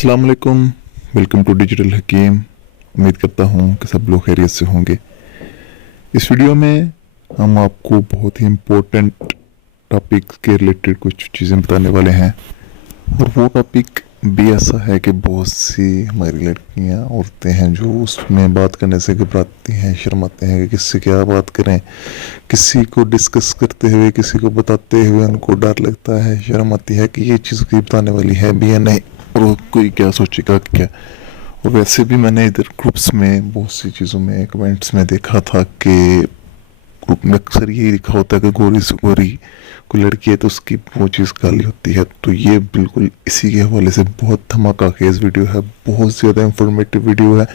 अस्सलाम वालेकुम, welcome to digital हकीम। उम्मीद करता हूँ कि सब लोग खैरियत से होंगे। इस वीडियो में हम आपको बहुत ही इम्पोर्टेंट टॉपिक के रिलेटेड कुछ चीज़ें बताने वाले हैं, और वो टॉपिक भी ऐसा है कि बहुत सी हमारी लड़कियाँ औरतें हैं जो उसमें बात करने से घबराती हैं, शर्माते हैं कि किससे क्या बात करें। किसी को डिस्कस करते हुए, किसी को बताते हुए उनको डर लगता है, शर्म आती है कि ये चीज़ कोई बताने वाली है भी या नहीं, और वो कोई क्या सोचेगा क्या। और वैसे भी मैंने इधर ग्रुप्स में बहुत सी चीज़ों में कमेंट्स में देखा था कि ग्रुप में अक्सर यही लिखा होता है कि गोरी से गोरी कोई लड़की है तो उसकी वो चीज़ गाली होती है। तो ये बिल्कुल इसी के हवाले से बहुत धमाका खेज वीडियो है, बहुत ज़्यादा इंफॉर्मेटिव वीडियो है,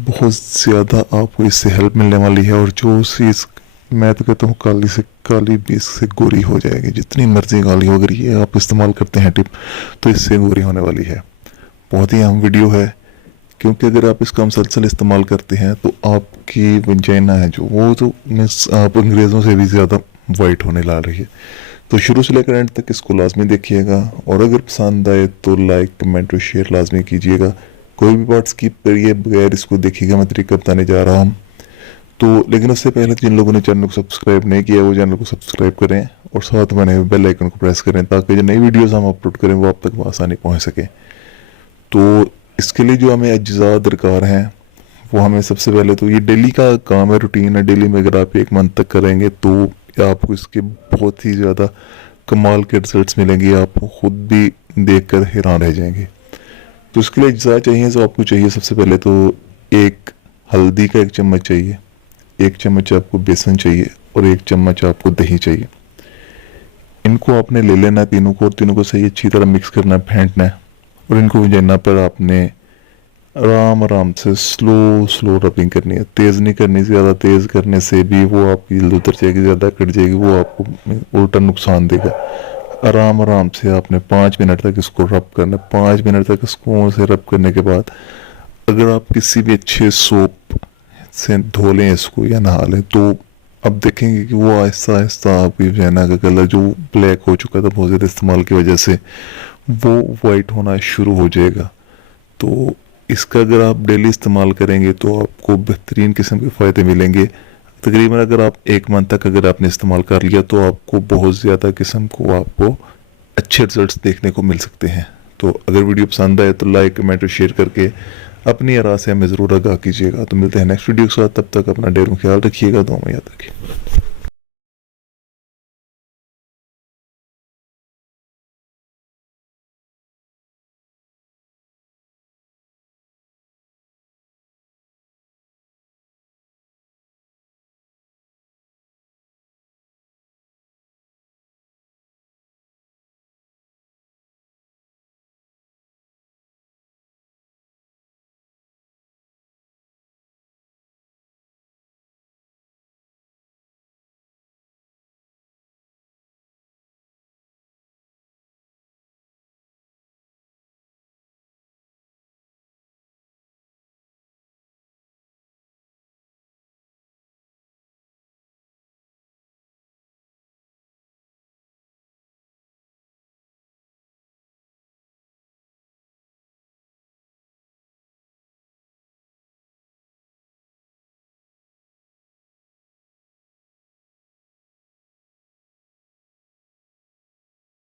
बहुत ज़्यादा आपको इससे हेल्प मिलने वाली है। और जो चीज़ मैं तो कहता हूँ काली से काली भी इससे गोरी हो जाएगी, जितनी मर्जी गाली हो, अगर ये आप इस्तेमाल करते हैं टिप तो इससे गोरी होने वाली है। बहुत ही अहम वीडियो है, क्योंकि अगर आप इसका मुसलसल इस्तेमाल करते हैं तो आपकी वंजाइना है जो वो तो मिस आप अंग्रेज़ों से भी ज़्यादा वाइट होने ला रही है। तो शुरू से लेकर एंड तक इसको लाजमी देखिएगा, और अगर पसंद आए तो लाइक कमेंट और शेयर लाजमी कीजिएगा। कोई भी पार्ट स्किप करिए बगैर इसको देखिएगा, मैं तरीका बताने जा रहा हूँ। तो लेकिन उससे पहले जिन लोगों ने चैनल को सब्सक्राइब नहीं किया वो चैनल को सब्सक्राइब करें, और साथ में बेल आइकन को प्रेस करें ताकि जो नई वीडियोस हम अपलोड करें वो आप तक आसानी पहुँच सके। तो इसके लिए जो हमें अज्जा दरकार हैं वो हमें सबसे पहले तो ये डेली का काम है, रूटीन है। डेली में अगर आप एक मंथ तक करेंगे तो आपको इसके बहुत ही ज़्यादा कमाल के रिजल्ट्स मिलेंगे, आप खुद भी देखकर हैरान रह जाएंगे। तो इसके लिए अज्जा चाहिए, तो आपको चाहिए सबसे पहले तो एक हल्दी का 1 चम्मच चाहिए, 1 चम्मच आपको बेसन चाहिए, और 1 चम्मच आपको दही चाहिए। इनको आपने ले लेना है तीनों को, और तीनों को सही अच्छी तरह मिक्स करना है, फेंटना है, और इनको वजाइना पर आपने आराम आराम से स्लो रबिंग करनी है। तेज़ नहीं करनी, ज़्यादा तेज़ करने से भी वो आपकी जल्द उतर जाएगी, ज़्यादा कट जाएगी, वो आपको उल्टा नुकसान देगा। आराम आराम से आपने 5 मिनट तक इसको रब करना है। 5 मिनट तक इसको से रब करने के बाद अगर आप किसी भी अच्छे सोप से धो लें इसको या नहा लें तो अब देखेंगे कि वो आहिस्ता आहिस्ता आपकी वजाइना का कलर जो ब्लैक हो चुका था बहुत ज़्यादा इस्तेमाल की वजह से, वो वाइट होना शुरू हो जाएगा। तो इसका अगर आप डेली इस्तेमाल करेंगे तो आपको बेहतरीन किस्म के फ़ायदे मिलेंगे। तकरीबन अगर आप 1 मंथ तक अगर आपने इस्तेमाल कर लिया तो आपको बहुत ज़्यादा किस्म को आपको अच्छे रिजल्ट्स देखने को मिल सकते हैं। तो अगर वीडियो पसंद आए तो लाइक कमेंट और शेयर करके अपनी आरा से हमें ज़रूर आगाह कीजिएगा। तो मिलते हैं नेक्स्ट वीडियो के साथ, तब तक अपना ढेरों ख्याल रखिएगा, दुआ में याद रखिए।